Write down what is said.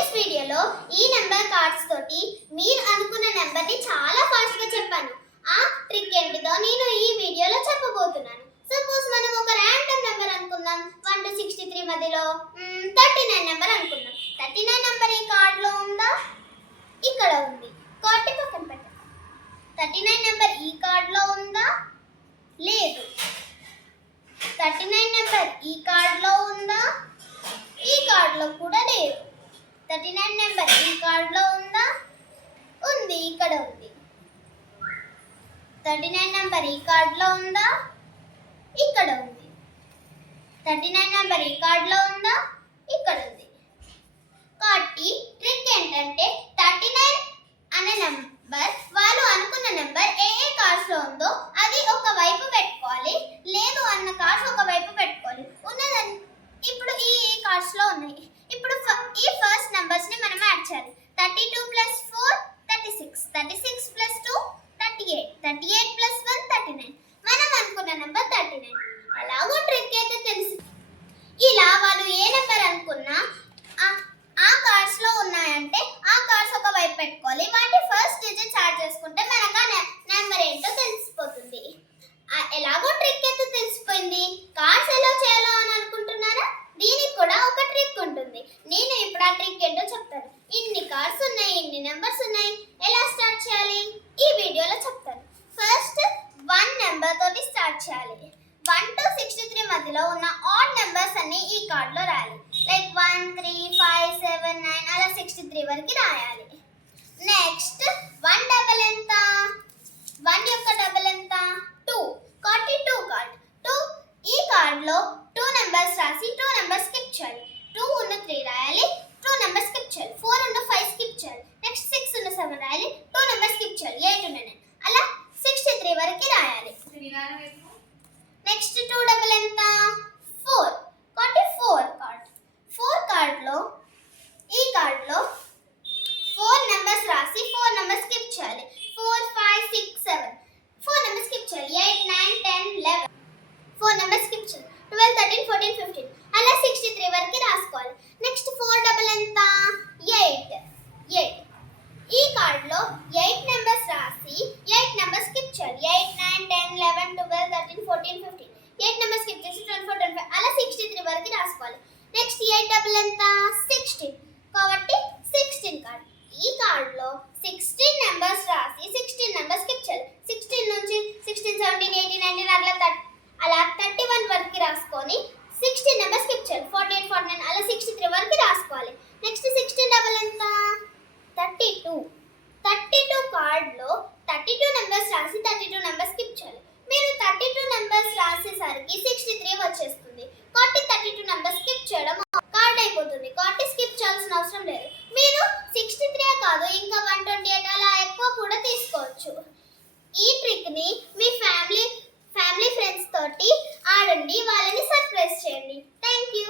Previous వీడియోలో ఈ number cards తోటి మీరు అనుకున్న నెంబర్ ని చాలా ఫాస్ట్ గా చెప్పాను. ఆ ట్రిక్ ఏంటిదో నేను ఈ వీడియోలో చెప్పబోతున్నాను. సపోజ్ మనం ఒక ర్యాండమ్ నెంబర్ అనుకుందాం. 1 to 63 మధ్యలో 39 నెంబర్ అనుకుందాం. 39 నెంబర్ ఈ కార్డ్ లో ఉందా? ఇక్కడ ఉంది. కార్డ్ పక్కన పెట్టండి. 39 నెంబర్ ఈ కార్డ్ లో ఉందా? లేదు. 39 నెంబర్ ఈ కార్డ్ లో ఉందా? ఈ కార్డ్ లో కూడా లేదు. 39 నెంబర్ ఈ కార్డ్ లో ఉందా? ఉంది, ఇక్కడ ఉంది. 39 నెంబర్ ఈ కార్డ్ లో ఉందా? ఇక్కడ ఉంది. 39 నెంబర్ ఈ కార్డ్ లో ఉందా? ఇక్కడ ఉంది. కాబట్టి ట్రిక్ ఏంటంటే 39 అనే నెంబర్ వాళ్ళు అనుకున్న నెంబర్ ఏ కార్డ్స్ లో ఉందో అది ఒక వైపు పెట్టుకోవాలి. లేదు అన్న కార్డ్స్ ఒక వైపు పెట్టుకోవాలి. ఉన్నదని ఇప్పుడు ఈ కార్డ్స్ లో ఉన్నాయి. ఇప్పుడు ఈ ఫస్ట్ నంబర్స్ ని మనం యాడ్ చేయాలి. 32 plus 4 36, 36 plus 2 38, 38 plus 1 39. మనం అనుకున్న నంబర్ 39. ఎలాగో ట్రిక్ అయితే తెలుసు. ఇలా వాళ్ళు ఏ నెంబర్ అనుకున్నా ఆ కార్డ్స్ లో ఉన్నాయంటే ఆ కార్డ్స్ ఒక వైపు పెట్టుకోవాలి. వాటి ఫస్ట్ డిజిట్స్ యాడ్ చేసుకుంటే మనకు ఆ నెంబర్ ఏంటో తెలిసిపోతుంది. ఎలాగో ట్రిక్ అయితే తెలిసిపోయింది. కార్డ్స్ ఎలా చేయాలో అని అనుకుంటున్నారా? దీనికి కూడా ఒక ట్రిక్ ఉంటుంది. నేను ఇప్పుడు ఆ ట్రిక్ ఏంటో చెప్తాను. ఇన్ని కార్డ్స్ ఉన్నాయి, ఇన్ని నెంబర్స్ ఉన్నాయి, ఎలా స్టార్ట్ చేయాలి ఈ వీడియోలో చెప్తాను. ఫస్ట్ 1 నెంబర్ తోటి స్టార్ట్ చేయాలి. 1 to 63 మధ్యలో ఉన్న ఆడ్ నెంబర్స్ అన్ని ఈ కార్డ్ లో రాయాలి. లైక్ 1 3 5 7 9 అలా 63 వరకు రాయాలి. నెక్స్ట్ 1 డబల్ ఎంత? 1 యొక్క డబల్ ఎంత? 2. కాబట్టి 2 కార్డ్. 2 ఈ కార్డ్ లో 2 నెంబర్స్ రాసి 2 నెంబర్స్ స్కిప్ చేయాలి. 2 ఉన్న 3 రాయాలి, 2 నెంబర్స్ స్కిప్ చేయాలి. 4 ఉన్న 5 స్కిప్ చేయాలి. నెక్స్ట్ 6 ఉన్న 7 రాయాలి, 2 నెంబర్స్ స్కిప్ చేయాలి. 8 ఉన్న 9 అలా 63 వరకు రాయాలి. నెక్స్ట్ 2 డబల్ ఎంత? 4. కాబట్టి 4 కార్డ్. 4 కార్డ్ లో ఈ కార్డ్ లో 4 నెంబర్స్ రాసి 4 నెంబర్స్ స్కిప్ చేయాలి. 4 5 6 7 4 నెంబర్స్ స్కిప్ చేయాలి. 8 9 10 11 4 నెంబర్స్ స్కిప్ చేయాలి. 12 13 14 15 అలా 63 వరకు రాసుకోవాలి. నెక్స్ట్ 4 డబల్ ఎంత? 8. ఈ కార్డ్ లో 8 నెంబర్స్ రాసి 8 నెంబర్స్ స్కిప్ చేయాలి. 8 9 10 11 12 13 14 15 8 నెంబర్స్ స్కిప్ చేసి 24 25 అలా 63 వరకు రాసుకోవాలి. నెక్స్ట్ 8 డబల్ ఎంత? 16. కాబట్టి 16 కార్డ్. ఈ కార్డ్ లో 16 నెంబర్స్ రాసి 16 నెంబర్స్ స్కిప్ చేయాలి. 16 నుంచి 16 17 18 19 అలా 31 వరకు రాసుకొని 16 నెంబర్స్ స్కిప్ చేయాలి. 48 49 అలా 63 వరకు రాసుకోవాలి. నెక్స్ట్ 16 డబల్ ఎంత? 32 కార్డ్ లో 32 నెంబర్స్ రాసి 32 నెంబర్స్ స్కిప్ చేయాలి. మీరు 32 నెంబర్స్ రాసేసరికి 63 వచ్చేస్తుంది. కాబట్టి 32 నెంబర్స్ స్కిప్ చేయడం కార్డ్ అయిపోతుంది. కాబట్టి స్కిప్ చేయాల్సిన అవసరం లేదు. మీరు 63 కాదు ఇంకా 128 అలా ఎక్కువ కూడా తీసుకోవచ్చు. ఈ ట్రిక్ ని మీ ఫ్యామిలీ ఫ్రెండ్స్ తోటి ఆడండి, వాళ్ళని సర్ప్రైజ్ చేయండి. Thank you.